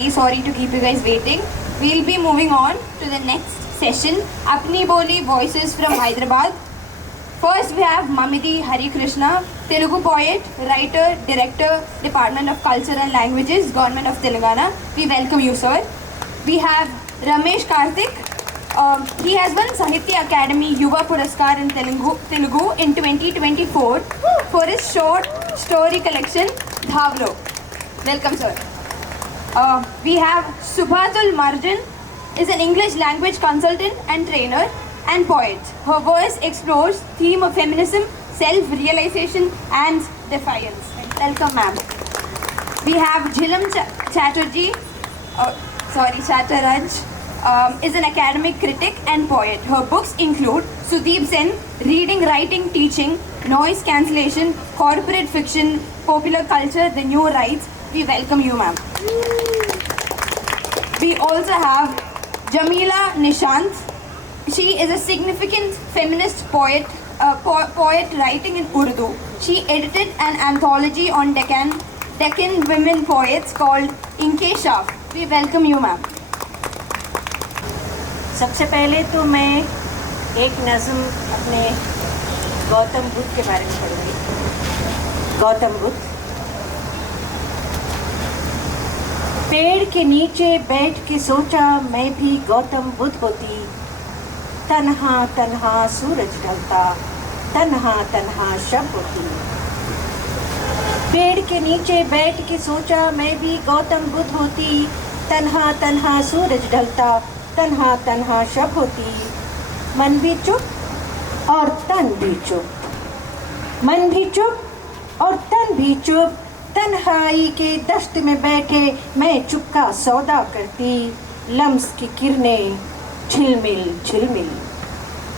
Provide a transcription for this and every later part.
Sorry to keep you guys waiting. We'll be moving on to the next session. Apni Boli Voices from Hyderabad. First we have Mamidi Hari Krishna, Telugu poet, writer, director, Department of Culture and Languages, Government of Telangana. We welcome you, sir. We have Ramesh Karthik. He has won Sahitya Academy Yuva Puraskar in Telugu in 2024 for his short story collection Dhavlo. Welcome, sir. We have Subhatul Marjan, is an English language consultant and trainer and poet. Her voice explores theme of feminism, self-realization and defiance. Welcome, ma'am. We have Jhilam Chatterjee, Chattaraj, is an academic critic and poet. Her books include Sudeep Sen, Reading, Writing, Teaching, Noise Cancellation, Corporate Fiction, Popular Culture, The New Rights. We welcome you, ma'am. We also have Jamila Nishant. She is a significant feminist poet, poet writing in Urdu. She edited an anthology on Deccan women poets called Inkeshaf. We welcome you, ma'am. सबसे पहले तो मैं एक नज़म अपने गौतम बुद्ध के बारे में पढ़ूंगी। गौतम बुद्ध। पेड़ के नीचे बैठ के सोचा मैं भी गौतम बुद्ध होती, तन्हा तन्हा सूरज ढलता, तन्हा तन्हा शब होती। पेड़ के नीचे बैठ के सोचा मैं भी गौतम बुद्ध होती, तन्हा तन्हा सूरज ढलता, तन्हा तन्हा शब होती। मन भी चुप और तन भी चुप, मन भी चुप और तन भी चुप, तन्हाई के दश्त में बैठे मैं चुपका सौदा करती। लम्स की किरणें झिलमिल झिलमिल,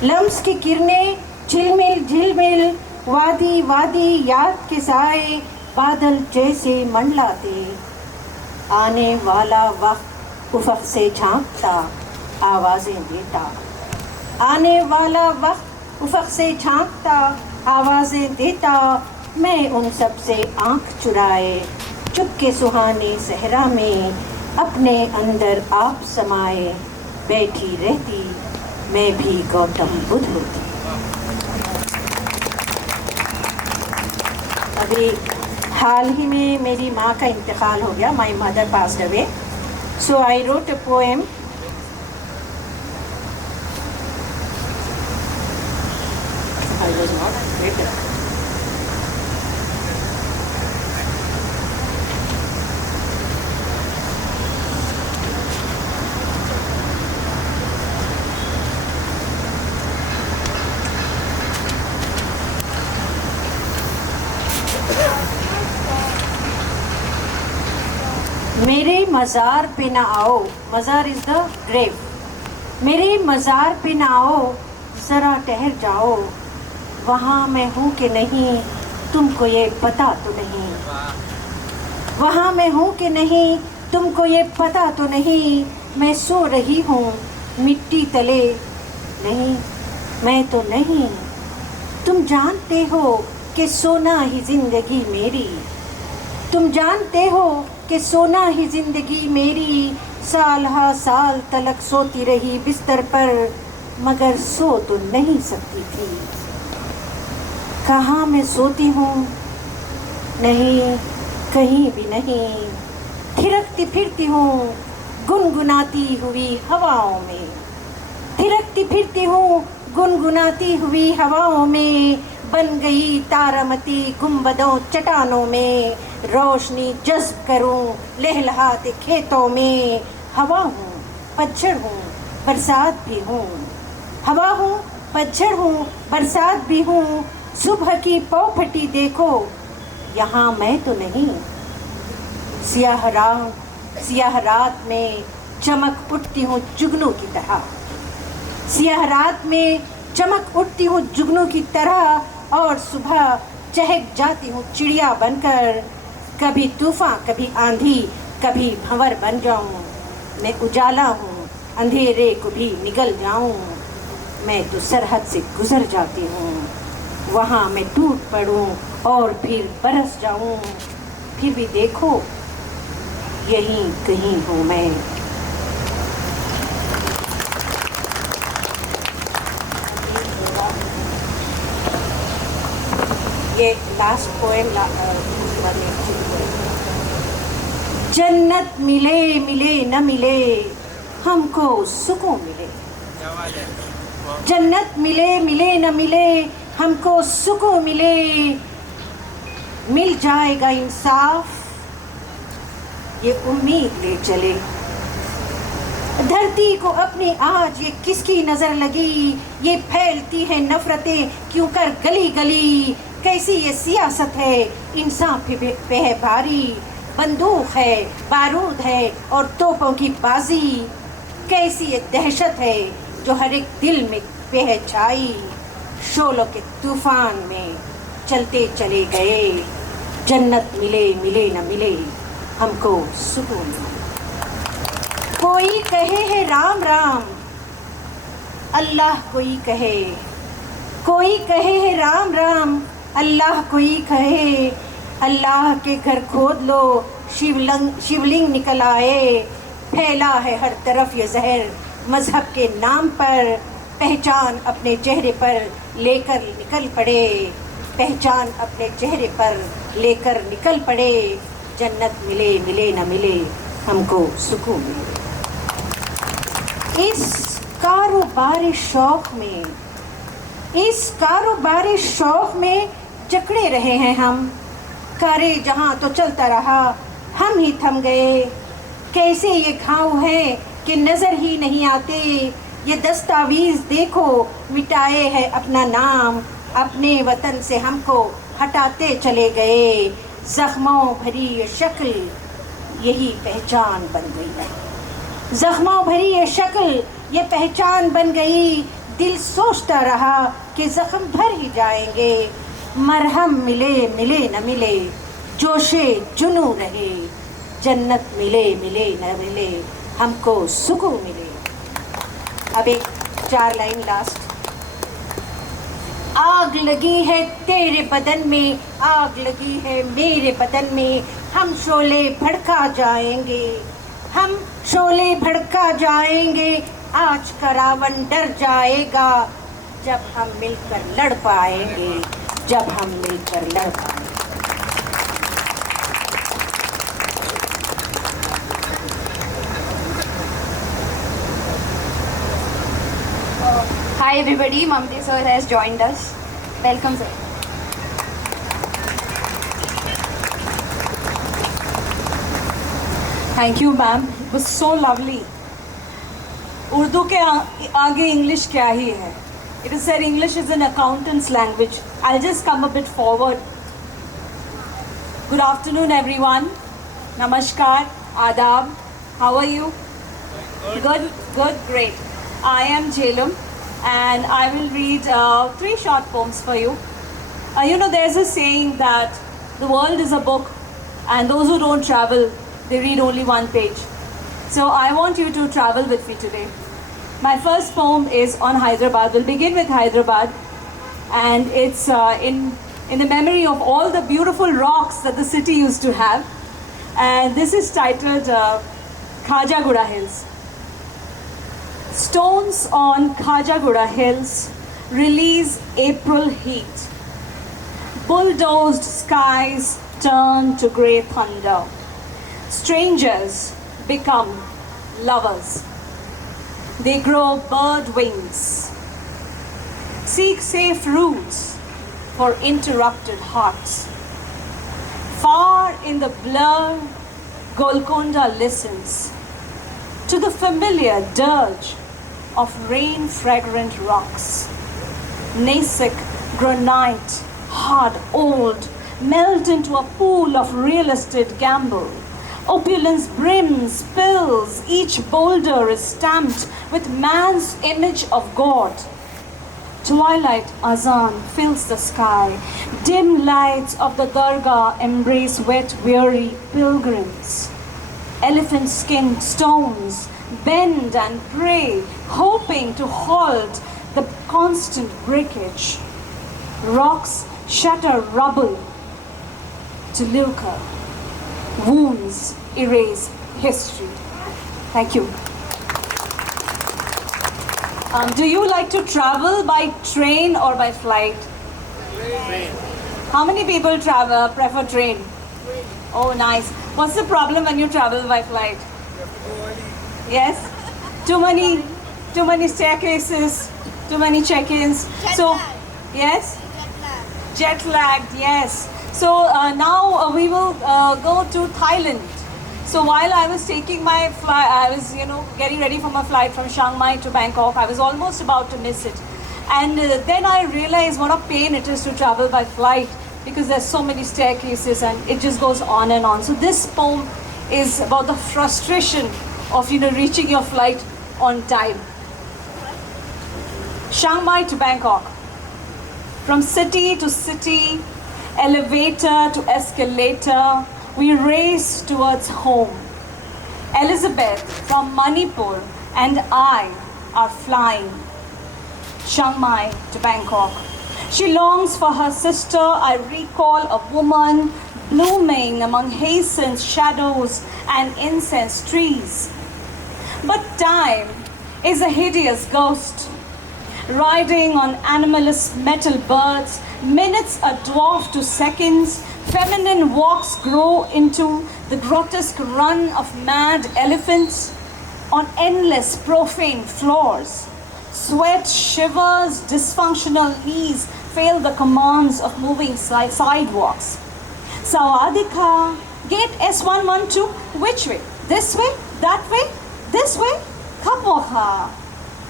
लम्स की किरणें झिलमिल झिलमिल, वादी वादी याद के साए बादल जैसे मंडलाते। आने वाला वक्त उफ़क़ से झांकता आवाज़ें देता, आने वाला वक्त उफ़क़ से झांकता आवाज़ें देता। मैं उन सब से आँख चुराए चुपके सुहाने सहरा में अपने अंदर आप समाए बैठी रहती मैं भी गौतम बुद्ध होती। अभी हाल ही में मेरी माँ का इंतकाल हो गया, my mother passed away, so I wrote a poem. मेरे मज़ार पे ना आओ, मज़ार इज़ द ग्रेव। मेरे मज़ार पे ना आओ, ज़रा ठहर जाओ, वहाँ मैं हूँ कि नहीं तुमको ये पता तो नहीं, वहाँ मैं हूँ कि नहीं तुमको ये पता तो नहीं। मैं सो रही हूँ मिट्टी तले, नहीं मैं तो नहीं। तुम जानते हो कि सोना ही ज़िंदगी मेरी, तुम जानते हो कि सोना ही ज़िंदगी मेरी। साल हा साल तलक सोती रही बिस्तर पर, मगर सो तो नहीं सकती थी। कहाँ मैं सोती हूँ, नहीं कहीं भी नहीं। थिरकती फिरती हूँ गुनगुनाती हुई हवाओं में, थिरकती फिरती हूँ गुनगुनाती हुई हवाओं में। बन गई तारामती गुंबदों चट्टानों में, रोशनी जज्ब करूं लहलहाते खेतों में। हवा हूँ पतझड़ हूँ बरसात भी हूँ, हवा हूँ पतझड़ हूँ बरसात भी हूँ। सुबह की पौफटी देखो यहाँ मैं तो नहीं। सियाह रात में चमक उठती हूँ जुगनू की तरह, सियाह रात में चमक उठती हूँ जुगनू की तरह। और सुबह चहक जाती हूँ चिड़िया बनकर, कभी तूफ़ान कभी आंधी कभी भंवर बन जाऊँ। मैं उजाला हूँ अंधेरे को भी निगल जाऊँ, मैं तो सरहद से गुज़र जाती हूँ। वहाँ मैं टूट पड़ूँ और फिर बरस जाऊँ। फिर भी देखो यहीं कहीं हूँ मैं। ये लास्ट पोएम जन्नत मिले मिले न मिले हमको सुकून मिले। जन्नत मिले मिले न मिले हमको सुकून मिले। मिल जाएगा इंसाफ ये उम्मीद ले चले। धरती को अपनी आज ये किसकी नजर लगी, ये फैलती है नफरतें क्यों कर गली गली। कैसी ये सियासत है इंसान पे है भारी, बंदूक है बारूद है और तोपों की बाजी। कैसी ये दहशत है जो हर एक दिल में पे है छाई। शोलों के तूफान में चलते चले गए। जन्नत मिले मिले न मिले हमको सुकून मिले। कोई कहे है राम राम अल्लाह कोई कहे, कोई कहे है राम राम अल्लाह कोई कहे। अल्लाह के घर खोद लो शिवलिंग निकल आए। फैला है हर तरफ ये जहर मजहब के नाम पर। पहचान अपने चेहरे पर लेकर निकल पड़े। पहचान अपने चेहरे पर लेकर निकल पड़े। जन्नत मिले मिले न मिले हमको सुकून मिले। इस कारोबारी शौक में, इस कारोबारी शौक में जकड़े रहे हैं हम। कारे जहाँ तो चलता रहा हम ही थम गए। कैसे ये घाव है कि नज़र ही नहीं आते। ये दस्तावेज देखो मिटाए है अपना नाम। अपने वतन से हमको हटाते चले गए। जख्मों भरी ये शक्ल यही पहचान बन गई है। जख्मों भरी ये शक्ल ये पहचान बन गई। दिल सोचता रहा कि जख्म भर ही जाएंगे। मरहम मिले मिले न मिले जोशे जुनू रहे। जन्नत मिले मिले न मिले हमको सुकून मिले। अब एक 4 लाइन लास्ट। आग लगी है तेरे बदन में, आग लगी है मेरे बदन में। हम शोले भड़का जाएंगे, हम शोले भड़का जाएंगे। आज का रावण डर जाएगा जब हम मिलकर लड़ पाएंगे, जब हम मिलकर लड़ पाएंगे। Hi everybody, Mamti sir has joined us. Welcome sir. Thank you ma'am, it was so lovely. Urdu के आगे इंग्लिश क्या ही है. It is said English is an accountant's language. I'll just come a bit forward. Good afternoon everyone. Namaskar, Adab. How are you? Good, good, great. I am Jhelum and I will read 3 short poems for you. There's a saying that the world is a book and those who don't travel, they read only one page. So I want you to travel with me today. My first poem is on Hyderabad. We'll begin with Hyderabad, and it's in the memory of all the beautiful rocks that the city used to have. And this is titled Khajaguda Hills. Stones on Khajaguda Hills release April heat. Bulldozed skies turn to grey thunder. Strangers become lovers. They grow bird wings. Seek safe routes for interrupted hearts. Far in the blur, Golconda listens to the familiar dirge of rain-fragrant rocks. Nasic granite, hard old, melt into a pool of real estate gamble. Opulence brims, spills, each boulder is stamped with man's image of God. Twilight azan fills the sky. Dim lights of the dargah embrace wet, weary pilgrims. Elephant-skinned stones bend and pray, hoping to halt the constant breakage. Rocks shatter rubble to lucre. Wounds erase history. Thank you. Do you like to travel by train or by flight? Train. How many people prefer train? Oh, nice. What's the problem when you travel by flight? Yes? Too many staircases, too many check-ins. Yes? Jet lagged, yes. So now we will go to Thailand. So while I was taking my flight, I was, getting ready for my flight from Chiang Mai to Bangkok. I was almost about to miss it. And then I realized what a pain it is to travel by flight because there's so many staircases and it just goes on and on. So this poem is about the frustration of, reaching your flight on time. Chiang Mai to Bangkok. From city to city, elevator to escalator, we race towards home. Elizabeth from Manipur and I are flying. Chiang Mai to Bangkok. She longs for her sister. I recall a woman blooming among hyacinth shadows and incense trees. But time is a hideous ghost, riding on animalist metal birds, minutes are dwarfed to seconds, feminine walks grow into the grotesque run of mad elephants on endless profane floors. Sweat shivers, dysfunctional knees fail the commands of moving sidewalks. Sawadika, gate S112, which way? This way? That way? This way? Kapoha.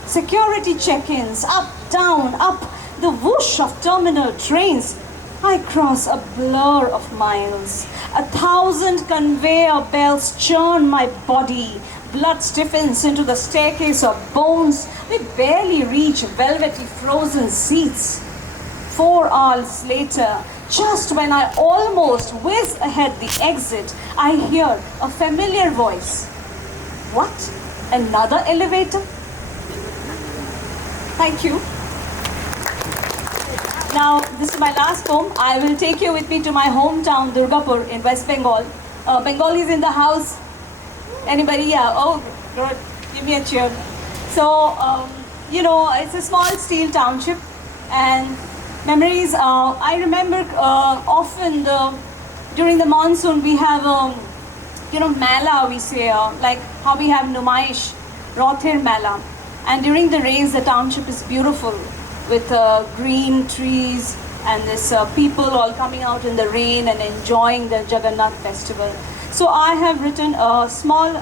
Security check-ins, up, down, up, the whoosh of terminal trains. I cross a blur of miles. 1,000 conveyor belts churn my body. Blood stiffens into the staircase of bones. We barely reach velvety frozen seats. 4 hours later, just when I almost whiz ahead the exit, I hear a familiar voice. What? Another elevator? Thank you. Now, this is my last poem. I will take you with me to my hometown, Durgapur in West Bengal. Bengalis in the house. Anybody? Yeah. Oh, good. Give me a cheer. So, it's a small steel township, and memories. I remember often during the monsoon we have Mela. We say like how we have Numaish, Rothir Mela, and during the rains the township is beautiful with green trees and this people all coming out in the rain and enjoying the Jagannath festival. So I have written a small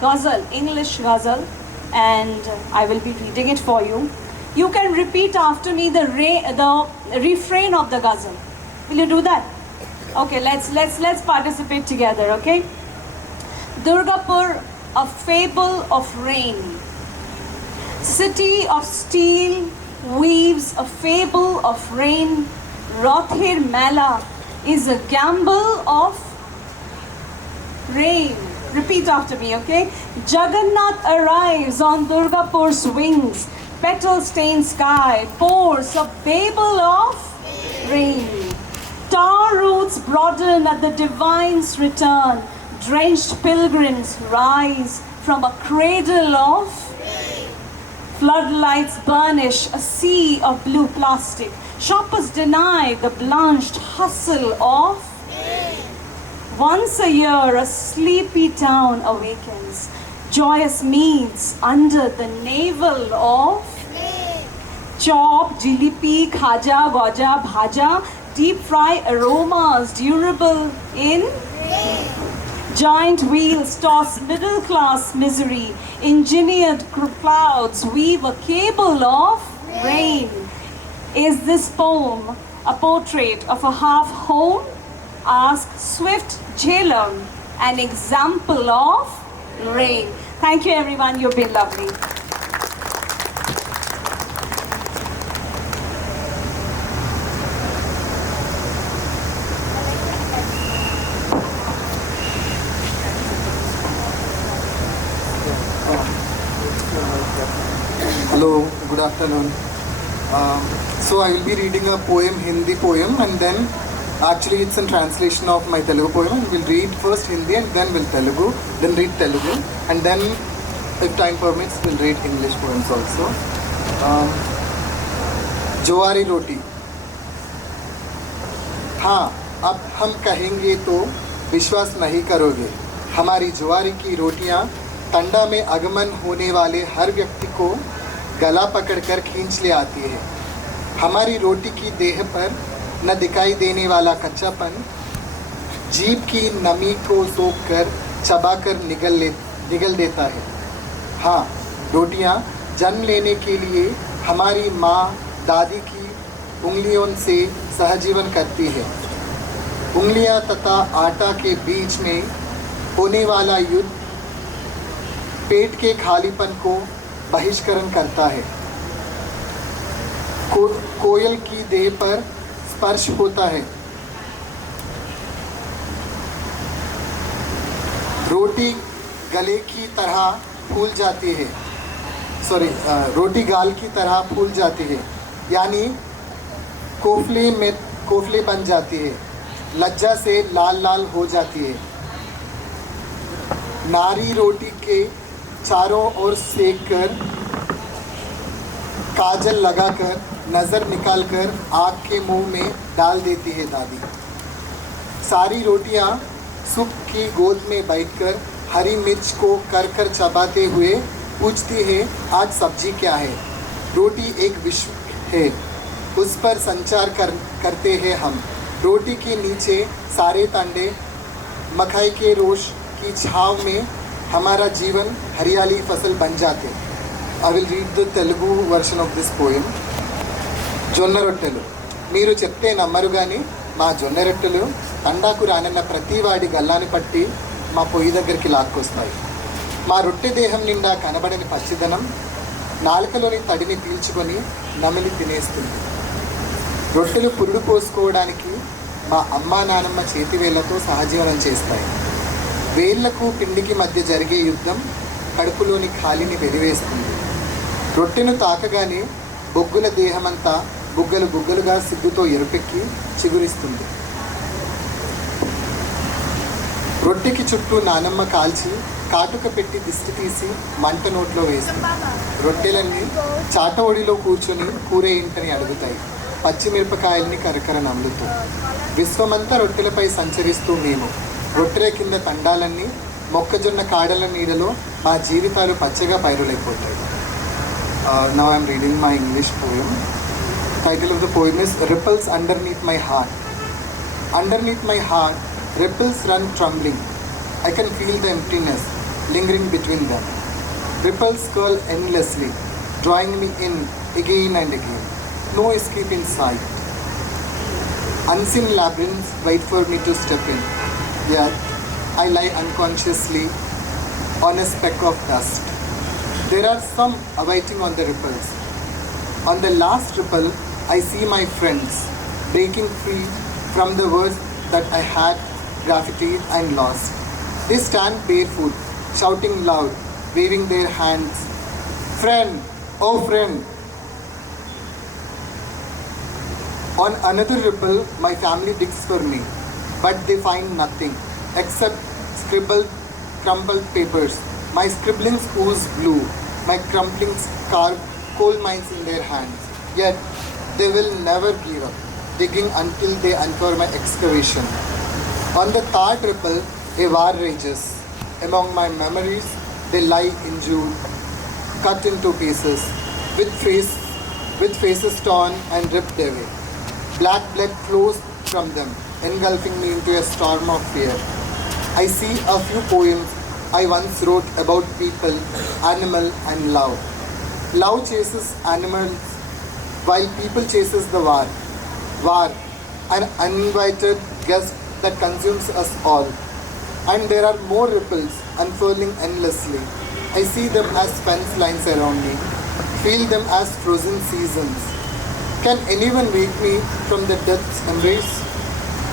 ghazal, English ghazal, and I will be reading it for you. You can repeat after me the refrain of the ghazal. Will you do that? Okay, let's participate together, okay? Durgapur, a fable of rain. City of steel weaves a fable of rain. Rothir Mela is a gamble of rain. Repeat after me, okay? Jagannath arrives on Durgapur's wings. Petal-stained sky pours a babel of rain. Tar roots broaden at the divine's return. Drenched pilgrims rise from a cradle of rain. Floodlights burnish a sea of blue plastic. Shoppers deny the blanched hustle of rain. Once a year, a sleepy town awakens. Joyous meads under the navel of rain. Chop, jilipi, khaja, goja, bhaja, deep fry aromas durable in rain. Giant wheels toss middle class misery. Engineered clouds weave a cable of rain. Is this poem a portrait of a half home? Ask Swift Jhelum, an example of rain. Thank you everyone, you've been lovely. Hello, good afternoon. So I will be reading a poem, Hindi poem, and then Actually, it's a translation of my Telugu poem. And we'll read first Hindi and then we'll Telugu, then read Telugu, and then, if time permits, we'll read English poems also. ज्वारी रोटी. हाँ, अब हम कहेंगे तो विश्वास नहीं करोगे. हमारी ज्वारी की रोटियाँ तंडा में आगमन होने वाले हर व्यक्ति को गला पकड़कर खींच ले आती है. हमारी रोटी की देह पर न दिखाई देने वाला कच्चापन जीभ की नमी को सोखकर चबाकर निगल देता है. हाँ, रोटियाँ जन्म लेने के लिए हमारी माँ दादी की उंगलियों से सहजीवन करती है. उंगलियाँ तथा आटा के बीच में होने वाला युद्ध पेट के खालीपन को बहिष्करण करता है. कोयल की देह पर स्पर्श होता है. रोटी गले की तरह फूल जाती है. रोटी गाल की तरह फूल जाती है, यानी कोफले बन जाती है. लज्जा से लाल लाल हो जाती है. नारी रोटी के चारों ओर सेक कर काजल लगाकर नज़र निकालकर आग के मुंह में डाल देती है दादी. सारी रोटियां सुख की गोद में बैठकर हरी मिर्च को कर कर चबाते हुए पूछती है, आज सब्जी क्या है. रोटी एक विश्व है, उस पर संचार करते हैं हम. रोटी के नीचे सारे तांडे मकई के रोश की छाव में हमारा जीवन हरियाली फसल बन जाते. I will read the Telugu version of this poem. జొన్న రొట్టెలు. మీరు చెప్తే నమ్మరు కానీ మా జొన్న రొట్టెలు తండాకు రానన్న ప్రతి వాడి గల్లాన్ని పట్టి మా పొయ్యి దగ్గరికి లాక్కొస్తాయి. మా రొట్టె దేహం నిండా కనబడని పచ్చిదనం నాలుకలోని తడిని పీల్చుకొని నమిలి తినేస్తుంది. రొట్టెలు పురుడు పోసుకోవడానికి మా అమ్మా నానమ్మ చేతివేళ్లతో సహజీవనం చేస్తాయి. వేళ్లకు పిండికి మధ్య జరిగే యుద్ధం కడుపులోని ఖాళీని వెలివేస్తుంది. రొట్టెను తాకగానే బొగ్గుల దేహమంతా బుగ్గలు బుగ్గలుగా సిగ్గుతో ఎరుపెక్కి చిగురిస్తుంది. రొట్టెకి చుట్టూ నానమ్మ కాల్చి కాటుక పెట్టి దిష్టి తీసి మంట నోట్లో వేస్తుంది. రొట్టెలన్నీ చాట ఒడిలో కూర్చొని కూరే ఇంటని అడుగుతాయి. పచ్చిమిరపకాయల్ని కరకర నమ్ములుతూ విశ్వమంతా రొట్టెలపై సంచరిస్తూ మేము రొట్టెల కింద తండాలన్నీ మొక్కజొన్న కాడల నీడలో మా జీవితాలు పచ్చగా పైరులైపోతాయి. Now I am reading my English poem. Title of the poem is Ripples Underneath My Heart. Underneath my heart, ripples run trembling. I can feel the emptiness lingering between them. Ripples curl endlessly, drawing me in again and again. No escape in sight. Unseen labyrinths wait for me to step in. Yet, I lie unconsciously on a speck of dust. There are some awaiting on the ripples. On the last ripple, I see my friends breaking free from the words that I had graffitied and lost. They stand barefoot, shouting loud, waving their hands. Friend, oh friend. On another ripple, my family digs for me, but they find nothing except crumpled papers. My scribblings ooze blue, my crumplings carve coal mines in their hands. Yet they will never give up, digging until they uncover my excavation. On the third ripple, a war rages. Among my memories, they lie injured, cut into pieces, with faces torn and ripped away. Black blood flows from them, engulfing me into a storm of fear. I see a few poems I once wrote about people, animal and love. Love chases animals while people chases the war. War, an uninvited guest that consumes us all. And there are more ripples unfurling endlessly. I see them as fence lines around me, feel them as frozen seasons. Can anyone wake me from the death's embrace?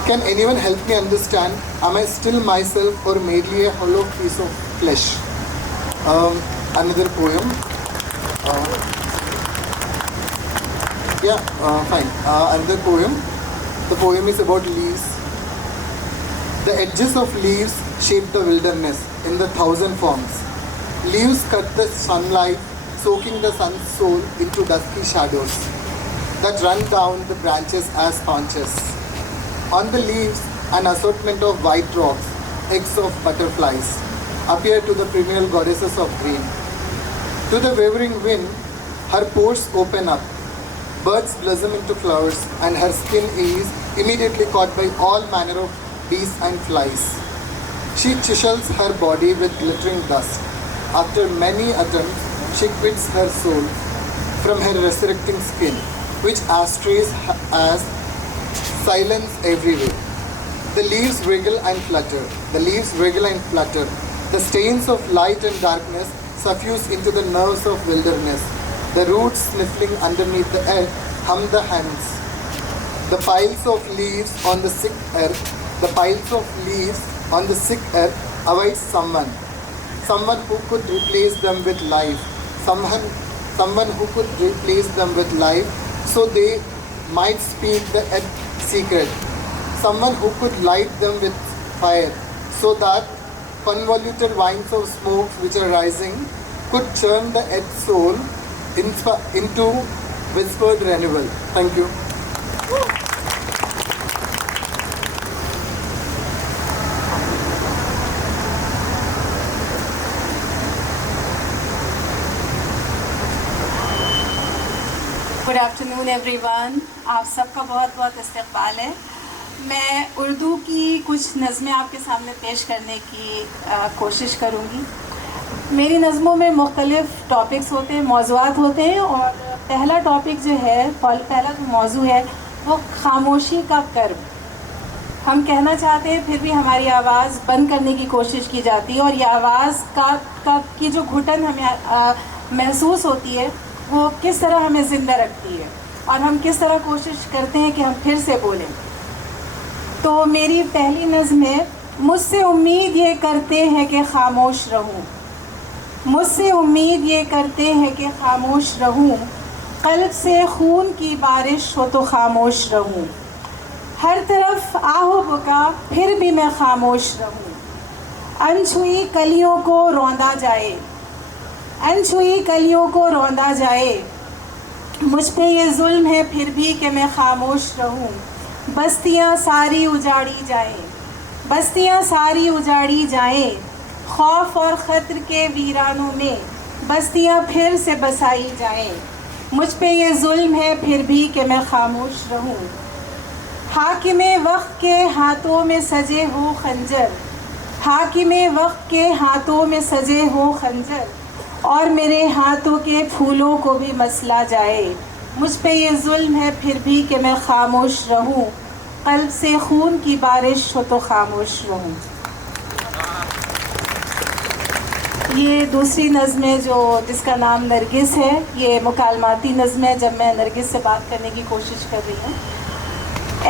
Can anyone help me understand, am I still myself or merely a hollow piece of flesh? Another poem. Fine. Another poem. The poem is about leaves. The edges of leaves shape the wilderness in the thousand forms. Leaves cut the sunlight, soaking the sun's soul into dusky shadows that run down the branches as haunches. On the leaves, an assortment of white rocks, eggs of butterflies, appear to the primeval goddesses of green. To the wavering wind, her pores open up. Birds blossom into flowers, and her skin is immediately caught by all manner of bees and flies. She chisels her body with glittering dust. After many attempts, she quits her soul from her resurrecting skin, which astray as silence everywhere. The leaves wriggle and flutter. The leaves wriggle and flutter. The stains of light and darkness suffuse into the nerves of wilderness. The roots sniffling underneath the earth hum the hymns. The piles of leaves on the sick earth, the piles of leaves on the sick earth await someone who could replace them with life, someone who could replace them with life, so they might speak the earth's secret, someone who could light them with fire, so that convoluted vines of smoke which are rising could churn the earth's soul into whispered renewal. Thank you. Good afternoon everyone, आप सबका बहुत बहुत इस्तकबाल है। मैं उर्दू की कुछ नज़में आपके सामने पेश करने की कोशिश करूँगी। मेरी नज़मों में मुख्तलिफ़ टॉपिक्स होते हैं, मौज़ूआत होते हैं, और पहला टॉपिक जो है, पहला जो मौजू है वो खामोशी का कर्ब। हम कहना चाहते हैं फिर भी हमारी आवाज़ बंद करने की कोशिश की जाती है, और ये आवाज़ की जो घुटन हमें महसूस होती है वो किस तरह हमें ज़िंदा रखती है, और हम किस तरह कोशिश करते हैं कि हम फिर से बोलें। तो मेरी पहली नज़्म है, मुझसे उम्मीद ये करते हैं कि खामोश रहूं, मुझसे उम्मीद ये करते हैं कि खामोश रहूं, क़ल्ब से खून की बारिश हो तो खामोश रहूं, हर तरफ आहो बुका फिर भी मैं खामोश रहूं, अनछुई कलियों को रौंदा जाए, अनछुई कलियों को रौंदा जाए, मुझ पे ये जुल्म है फिर भी कि मैं खामोश रहूं, बस्तियाँ सारी उजाड़ी जाएं, बस्तियाँ सारी उजाड़ी जाएं, खौफ और ख़तर के वीरानों में बस्तियाँ फिर से बसाई जाएं, मुझ पे ये जुल्म है फिर भी कि मैं खामोश रहूं, हाकिमे वक्त के हाथों में सजे हो खंजर, हाकिमे वक्त के हाथों में सजे हो खंजर, और मेरे हाथों के फूलों को भी मसला जाए, मुझ पे ये जुल्म है फिर भी कि मैं खामोश रहूं, क़ल्ब से खून की बारिश हो तो खामोश रहूं। ये दूसरी नज़्म है जिसका नाम नरगिस है। ये मुकालमाती नज़्म है, जब मैं नरगिस से बात करने की कोशिश कर रही हूँ।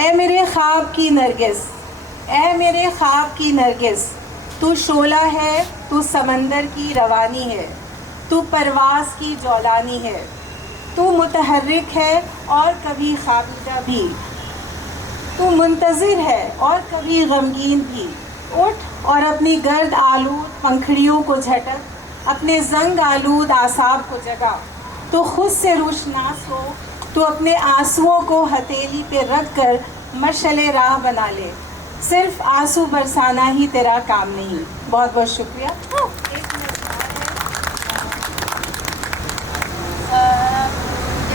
ए मेरे ख्वाब की नरगिस, ए मेरे ख्वाब की नरगिस, तू शोला है, तू समंदर की रवानी है, तू परवास की जौलानी है, तू मुतहर्रिक है और कभी खाबिदा भी, तू मुंतज़िर है और कभी गमगीन भी, उठ और अपनी गर्द आलूद पंखड़ियों को झटक, अपने जंग आलूद आसाब को जगा, तो खुद से रोशनास हो, तो अपने आंसुओं को हथेली पे रख कर मशले राह बना ले, सिर्फ आंसू बरसाना ही तेरा काम नहीं। बहुत बहुत शुक्रिया।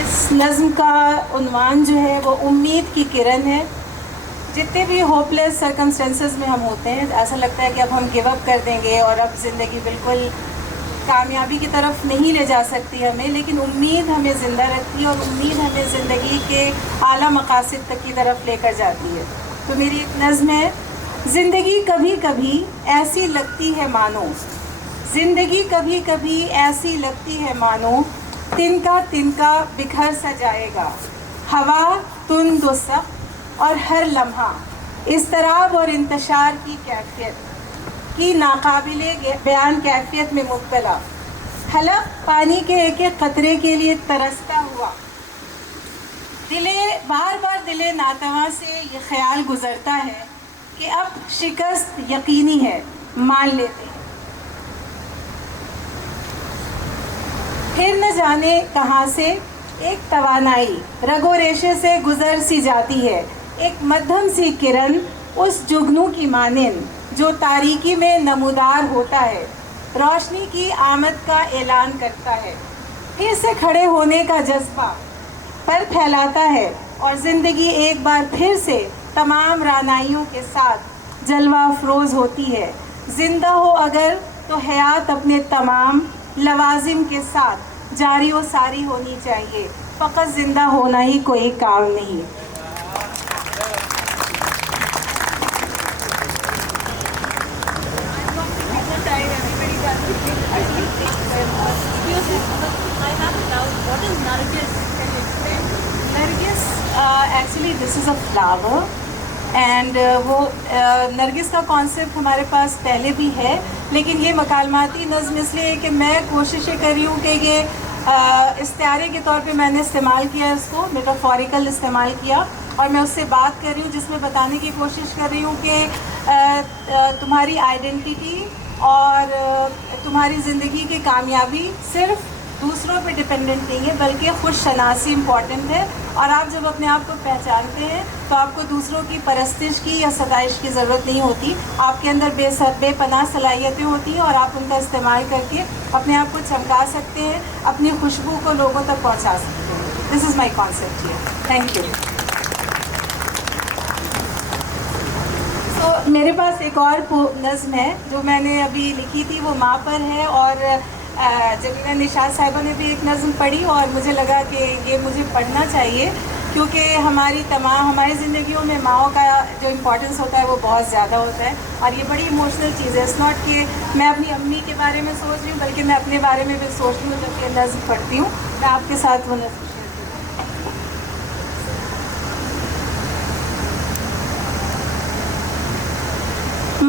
इस नज़्म का उन्वान जो है वो उम्मीद की किरण है। जितने भी होपलेस सर्कमस्टेंसेस में हम होते हैं, ऐसा लगता है कि अब हम गिव अप कर देंगे और अब ज़िंदगी बिल्कुल कामयाबी की तरफ नहीं ले जा सकती हमें, लेकिन उम्मीद हमें ज़िंदा रखती है और उम्मीद हमें ज़िंदगी के आला मकासद तक की तरफ लेकर जाती है। तो मेरी एक नज़्म है, ज़िंदगी कभी कभी ऐसी लगती है मानो, ज़िंदगी कभी कभी ऐसी लगती है मानो, तिनका तिनका बिखर सा जाएगा, हवा तुंद व सख्त और हर लम्हा इज़्तिराब और इंतशार की कैफियत की नाकाबिले बयान कैफियत में मुब्तला, हलक पानी के एक एक कतरे के लिए तरसता हुआ, बार बार दिले नातवा से ये ख्याल गुजरता है कि अब शिकस्त यकीनी है, मान लेते हैं। फिर न जाने कहाँ से एक तवानाई रगो रेशे से गुजर सी जाती है, एक मध्यम सी किरण उस जुगनू की मानिंद जो तारीकी में नमूदार होता है, रोशनी की आमद का ऐलान करता है। फिर से खड़े होने का जज्बा पर फैलाता है और ज़िंदगी एक बार फिर से तमाम रानाइयों के साथ जलवा अफरोज़ होती है। ज़िंदा हो अगर तो हयात अपने तमाम लवाजिम के साथ जारी व सारी होनी चाहिए, फ़कत ज़िंदा होना ही कोई काम नहीं। Nargis actually this is a flower and वो नरगिस का कॉन्सेप्ट हमारे पास पहले भी है, लेकिन ये मकालमाती नज़्म इसलिए है कि मैं कोशिश ये कर रही हूँ कि ये इस्तिआरे के तौर पे मैंने इस्तेमाल किया, इसको मेटाफोरिकल इस्तेमाल किया और मैं उससे बात कर रही हूँ जिसमें बताने की कोशिश कर रही हूँ कि तुम्हारी आइडेंटिटी और तुम्हारी ज़िंदगी की कामयाबी सिर्फ दूसरों पे डिपेंडेंट नहीं है, बल्कि खुद शनासी इम्पॉर्टेंट है। और आप जब अपने आप को पहचानते हैं तो आपको दूसरों की परस्तिश की या सताइश की ज़रूरत नहीं होती। आपके अंदर बेपनाह सलाहियतें होती हैं और आप उनका इस्तेमाल करके अपने आप को चमका सकते हैं, अपनी खुशबू को लोगों तक पहुंचा सकते हैं। This is my concept here. Thank you. तो मेरे पास एक और नज़्म है जो मैंने अभी लिखी थी, वो माँ पर है। और जमीला निशात साहिबा ने भी एक नज़्म पढ़ी और मुझे लगा कि ये मुझे पढ़ना चाहिए, क्योंकि हमारी ज़िंदगियों में माओ का जो इम्पोर्टेंस होता है वो बहुत ज़्यादा होता है और ये बड़ी इमोशनल चीज़ है। इट्स नॉट कि मैं अपनी अम्मी के बारे में सोच रही हूँ, बल्कि मैं अपने बारे में भी सोच रही हूँ जब ये नज़्म पढ़ती हूँ। मैं आपके साथ वो नज़्म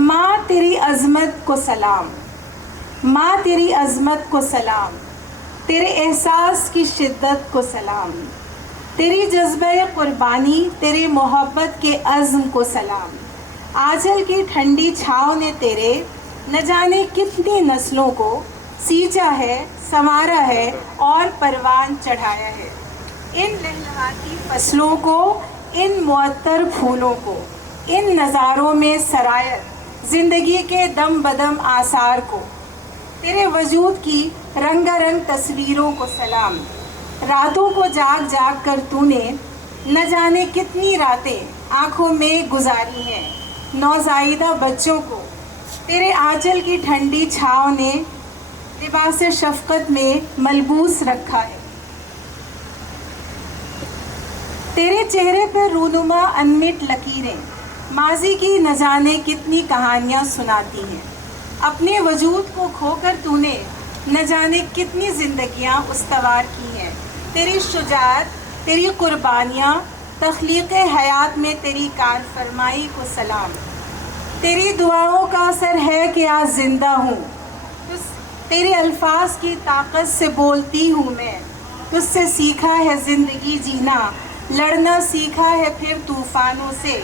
माँ तेरी अज़मत को सलाम, माँ तेरी अज़मत को सलाम, तेरे एहसास की शिद्दत को सलाम, तेरी जज्बे क़ुरबानी, तेरी मोहब्बत के अज़्म को सलाम। आंचल की ठंडी छाँव ने तेरे न जाने कितनी नस्लों को सींचा है, संवारा है और परवान चढ़ाया है। इन लहलहाती फसलों को, इन मुअत्तर फूलों को, इन नज़ारों में सरायत ज़िंदगी के दम बदम आसार को, तेरे वजूद की रंगारंग तस्वीरों को सलाम। रातों को जाग जाग कर तूने न जाने कितनी रातें आँखों में गुजारी हैं। नौज़ाइदा बच्चों को तेरे आंचल की ठंडी छाँव ने लिबास शफ़क़त में मलबूस रखा है। तेरे चेहरे पर रूनुमा अनमिट लकीरें माजी की न जाने कितनी कहानियाँ सुनाती हैं। अपने वजूद को खोकर तूने न जाने कितनी ज़िंदगियाँ उस्तवार की हैं। तेरी शुजाअत, तेरी कुर्बानियाँ, तख्लीक़ हयात में तेरी कार फरमाई को सलाम। तेरी दुआओं का असर है कि आज ज़िंदा हूँ, तेरे अल्फाज की ताकत से बोलती हूँ मैं। तुझसे सीखा है ज़िंदगी जीना, लड़ना सीखा है फिर तूफ़ानों से।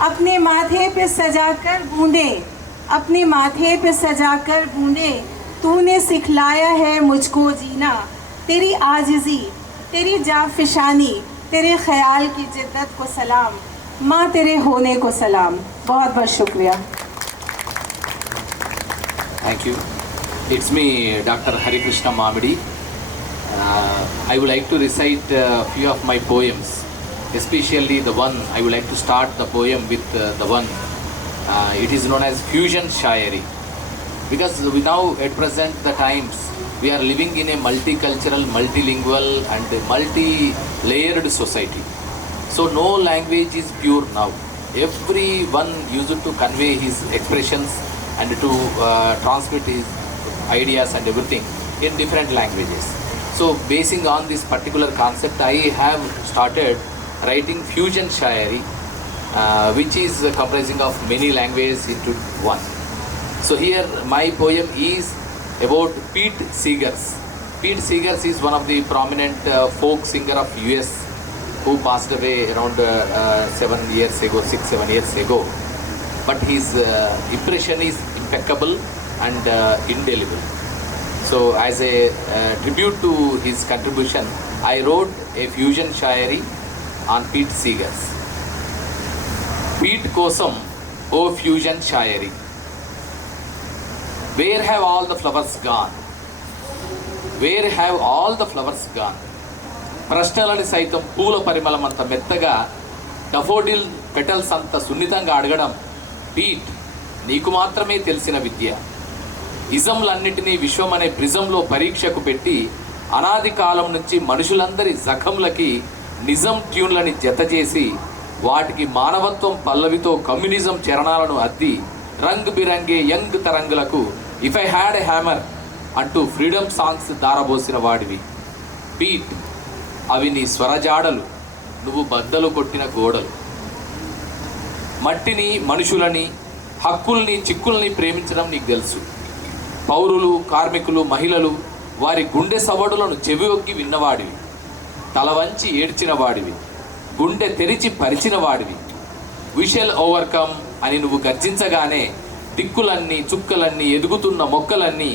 अपने माथे पे सजाकर बूंदें, अपने माथे पे सजाकर बूंदें तूने सिखलाया है मुझको जीना। तेरी आजिज़ी, तेरी जाफिशानी, तेरे ख्याल की जिद्दत को सलाम। माँ तेरे होने को सलाम। बहुत बहुत शुक्रिया। Thank you. It's me, Dr. Hari Krishna Mamidi. I would like to recite a few of my poems, especially the one I would like to start the poem with the one. It is known as fusion shayari, because we now at present the times we are living in a multicultural, multilingual and multi-layered society. So no language is pure now. Everyone used to convey his expressions and to transmit his ideas and everything in different languages. So basing on this particular concept, I have started writing fusion shayari, which is comprising of many languages into one. So here my poem is about Pete Seegers. Pete Seegers is one of the prominent folk singer of US, who passed away around 7 years ago, 6-7 years ago. But his impression is impeccable and indelible. So as a tribute to his contribution, I wrote a fusion shayari on Pete Seegers. Pete kosam O fusion shayari. Where have all the flowers gone? Where have all the flowers gone? ప్రశ్నలని సైతం పూల పరిమళం అంత మెత్తగా, డఫోడిల్ petals అంత సున్నితంగా అడగడం Pete నీకు మాత్రమే తెలిసిన విద్య. ఇజంలన్నిటినీ విశ్వం అనే ప్రిజంలో పరీక్షకు పెట్టి అనాది కాలం నుంచి మనుషులందరి జఖంలకి నిజం ట్యూన్లని జత చేసి వాటికి మానవత్వం పల్లవితో కమ్యూనిజం చరణాలను అద్ది రంగ్ బిరంగే యంగ్ తరంగులకు if I had a hammer అంటూ ఫ్రీడమ్ సాంగ్స్ దారబోసిన వాడివి పీట్. అవి నీ స్వరజాడలు, నువ్వు బద్దలు కొట్టిన గోడలు. మట్టిని, మనుషులని, హక్కుల్ని, చిక్కుల్ని ప్రేమించడం నీకు తెలుసు. పౌరులు, కార్మికులు, మహిళలు వారి గుండె సవడులను చెవియొగ్గి విన్నవాడివి. తల వంచి ఏడ్చిన వాడివి. గుండె తెరిచి పరిచిన వాడివి. వి షల్ ఓవర్కమ్ అని నువ్వు గర్జించగానే దిక్కులన్నీ, చుక్కలన్నీ, ఎదుగుతున్న మొక్కలన్నీ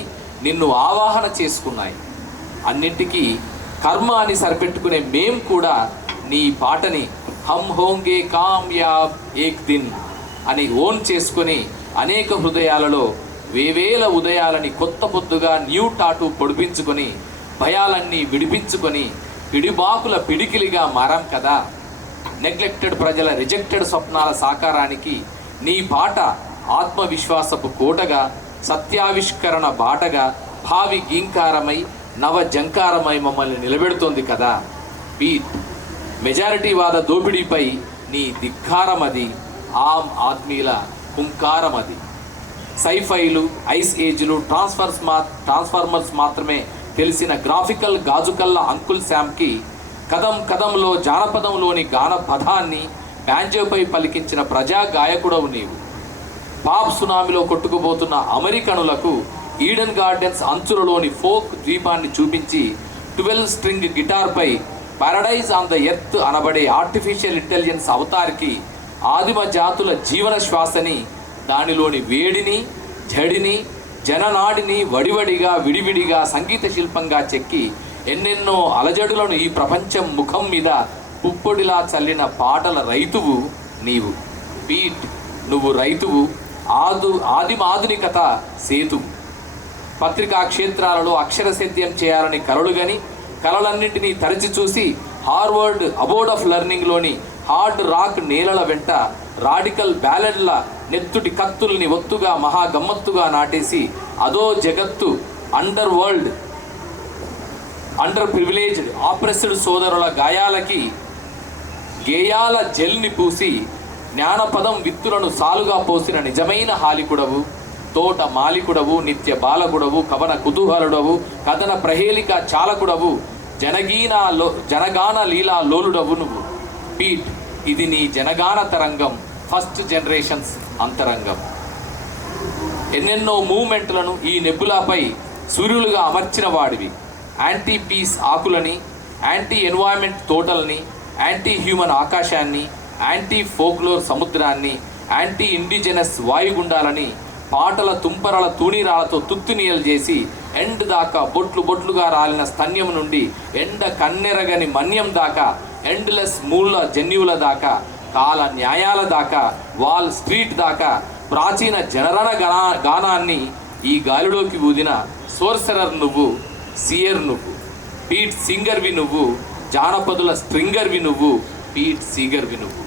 నిన్ను ఆవాహన చేసుకున్నాయి. అన్నింటికీ కర్మ అని సరిపెట్టుకునే మేం కూడా నీ పాటని హమ్ హోంగే కామ్యాబ్ ఏక్ దిన్ అని ఓన్ చేసుకొని అనేక హృదయాలలో వేవేల ఉదయాలని కొత్త పొద్దుగా న్యూ టాటూ పొడిపించుకొని భయాలన్నీ విడిపించుకొని పిడిబాకుల పిడికిలిగా మారాం కదా. నెగ్లెక్టెడ్ ప్రజల రిజెక్టెడ్ స్వప్నాల సాకారానికి నీ పాట ఆత్మవిశ్వాసపు కోటగా, సత్యావిష్కరణ బాటగా, భావి గీంకారమై నవ జంకారమై మమ్మల్ని నిలబెడుతోంది కదా పీట్. మెజారిటీవాద దోపిడీపై నీ ధిక్కారమది, ఆమ్ ఆద్మీల హుంకారమది. సైఫైలు, ఐస్ ఏజ్లు, ట్రాన్స్ఫార్మర్స్ మాత్రమే తెలిసిన గ్రాఫికల్ గాజుకల్ల అంకుల్ శామ్కి కదం కదంలో జానపదంలోని గాన పదాన్ని బ్యాంజోపై పలికించిన ప్రజా గాయకుడవు నీవు. పాప్ సునామీలో కొట్టుకుపోతున్న అమెరికనులకు ఈడెన్ గార్డెన్స్ అంచులలోని ఫోక్ ద్వీపాన్ని చూపించి 12 స్ట్రింగ్ గిటార్పై పారడైజ్ ఆన్ ద ఎర్త్ అనబడే ఆర్టిఫిషియల్ ఇంటెలిజెన్స్ అవతారికి ఆదిమ జాతుల జీవన శ్వాసని, దానిలోని వేడిని, జడిని, జననాడిని వడివడిగా విడివిడిగా సంగీత శిల్పంగా చెక్కి ఎన్నెన్నో అలజడులను ఈ ప్రపంచం ముఖం మీద పుప్పొడిలా చల్లిన పాటల రైతువు నీవు పీట్. నువ్వు రైతువు, ఆదిమాధునికత సేతువు. పత్రికా క్షేత్రాలలో అక్షర సేద్యం చేయాలని కలలుగని కలలన్నింటినీ తరచి చూసి హార్వర్డ్ అబోర్డ్ ఆఫ్ లెర్నింగ్లోని హార్డ్ రాక్ నేలల వెంట రాడికల్ బ్యాలెడ్ల నెత్తుటి కత్తుల్ని ఒత్తుగా మహాగమ్మత్తుగా నాటేసి అదో జగత్తు అండర్ వరల్డ్, అండర్ ప్రివిలేజ్డ్, ఆప్రెస్డ్ సోదరుల గాయాలకి గేయాల జెల్ని పూసి జ్ఞానపదం విత్తులను సాలుగా పోసిన నిజమైన హాలికుడవు, తోట మాలికుడవు, నిత్య బాలకుడవు, కవన కుతూహలుడవు, కథన ప్రహేళిక చాలకుడవు, జనగాన లీలా లోలుడవు నువ్వు పీట్. ఇది నీ జనగాన తరంగం, ఫస్ట్ జనరేషన్స్ అంతరంగం. ఎన్నెన్నో మూవ్మెంట్లను ఈ నెబ్బులాపై సూర్యులుగా అమర్చిన వాడివి. యాంటీ పీస్ ఆకులని, యాంటీ ఎన్వైరన్మెంట్ తోటల్ని, యాంటీ హ్యూమన్ ఆకాశాన్ని, యాంటీ ఫోక్లోర్ సముద్రాన్ని, యాంటీ ఇండిజినస్ వాయుగుండాలని పాటల తుంపరల తూణీరాలతో తుత్తునీయలు చేసి ఎండ్ దాకా బొట్లు బొట్లుగా రాలిన స్తన్యం నుండి ఎండ కన్నెరగని మన్యం దాకా, ఎండ్లెస్ మూల జన్యువుల దాకా, కాల న్యాయాల దాకా, వాల్ స్ట్రీట్ దాకా ప్రాచీన జనరణ గానాన్ని ఈ గాలిలోకి ఊదిన సోర్సరర్ నువ్వు, సియర్ నువ్వు పీట్. సింగర్వి నువ్వు, జానపదుల స్ట్రింగర్వి నువ్వు పీట్, సీగర్వి నువ్వు.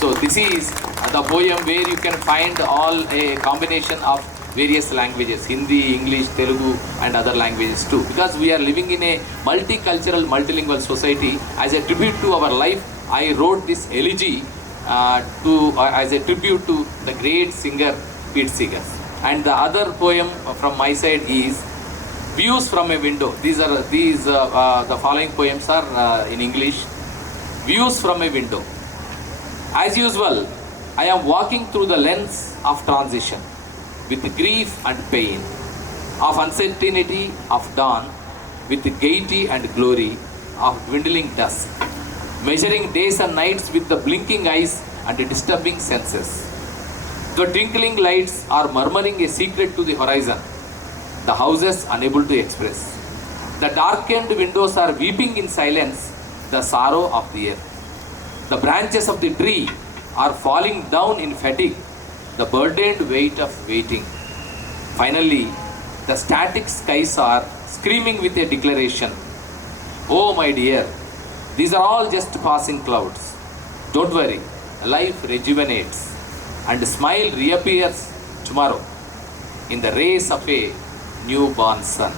So this is the poem where you can find all a combination of various languages, Hindi, English, Telugu and other languages too. Because we are living in a multicultural, multilingual society. As a tribute to our life, I wrote this elegy as a tribute to the great singer Pete Seegers. And the other poem from my side is Views from a Window. The following poems are in English. Views from a Window. As usual, I am walking through the lens of transition, with grief and pain, of uncertainty of dawn, with gaiety and glory of dwindling dusk. measuring days and nights with the blinking eyes and disturbing senses. The twinkling lights are murmuring a secret to the horizon, the houses unable to express. The darkened windows are weeping in silence the sorrow of the earth. The branches of the tree are falling down in fatigue, the burdened weight of waiting. Finally, the static skies are screaming with a declaration. Oh my dear, these are all just passing clouds. Don't worry, life rejuvenates and smile reappears tomorrow in the rays of a newborn sun.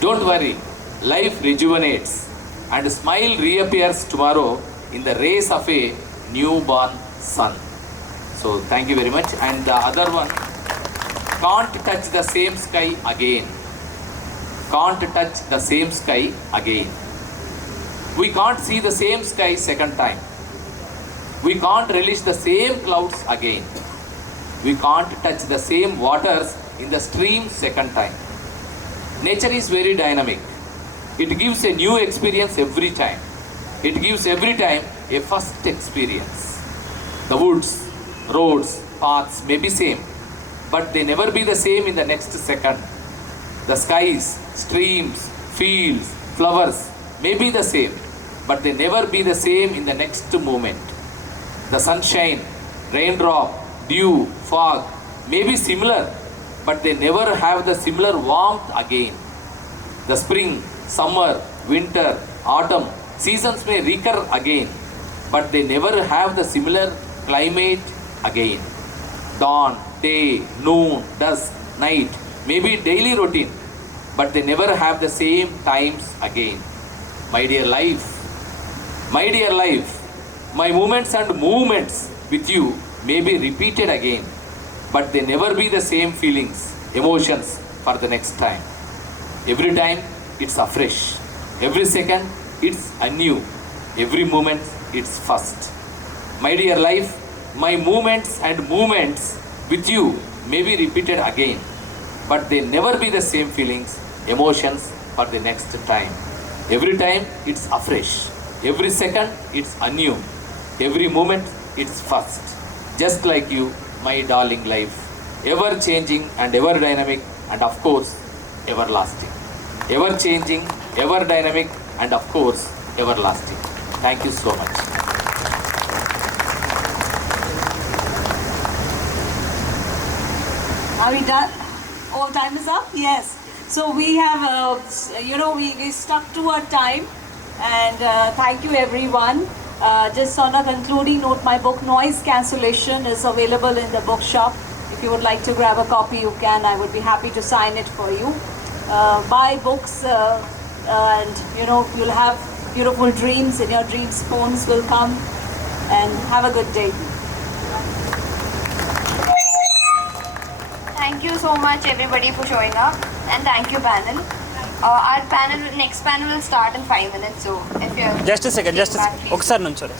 Don't worry, life rejuvenates and smile reappears tomorrow in the rays of a newborn sun. So thank you very much. And the other one, can't touch the same sky again. Can't touch the same sky again. We can't see the same sky second time. We can't relish the same clouds again. We can't touch the same waters in the stream second time. Nature is very dynamic. It gives a new experience every time. It gives every time a first experience. The woods, roads, paths may be same, but they never be the same in the next second. The skies, streams, fields, flowers may be the same, but they never be the same in the next moment. The sunshine, raindrop, dew, fog may be similar, but they never have the similar warmth again. The spring, summer, winter, autumn seasons may recur again, but they never have the similar climate again. Dawn, day, noon, dusk, night may be daily routine, but they never have the same times again. My dear life, my moments and movements with you may be repeated again, but they never be the same feelings, emotions for the next time. Every time it's afresh. Every second it's anew. Every moment it's first. My dear life, my moments and movements with you may be repeated again, but they never be the same feelings, emotions for the next time. Every time it's afresh. Every second it's anew. Every moment it's first. Just like you, my darling life, ever changing and ever dynamic, and of course, everlasting. Ever changing, ever dynamic, and of course, everlasting. Thank you so much. Are we done? Oh, time is up? Yes. So we have, we stuck to our time, and thank you everyone. Just on a concluding note, my book Noise Cancellation is available in the bookshop. If you would like to grab a copy, you can. I would be happy to sign it for you. Buy books, and you'll have beautiful dreams. In your dreams, phones will come. And have a good day. Thank you so much everybody for showing up, and thank you panel. Our next panel will start in 5 minutes, so if you're Just a second, back, please. ఒకసారి నుంచోరా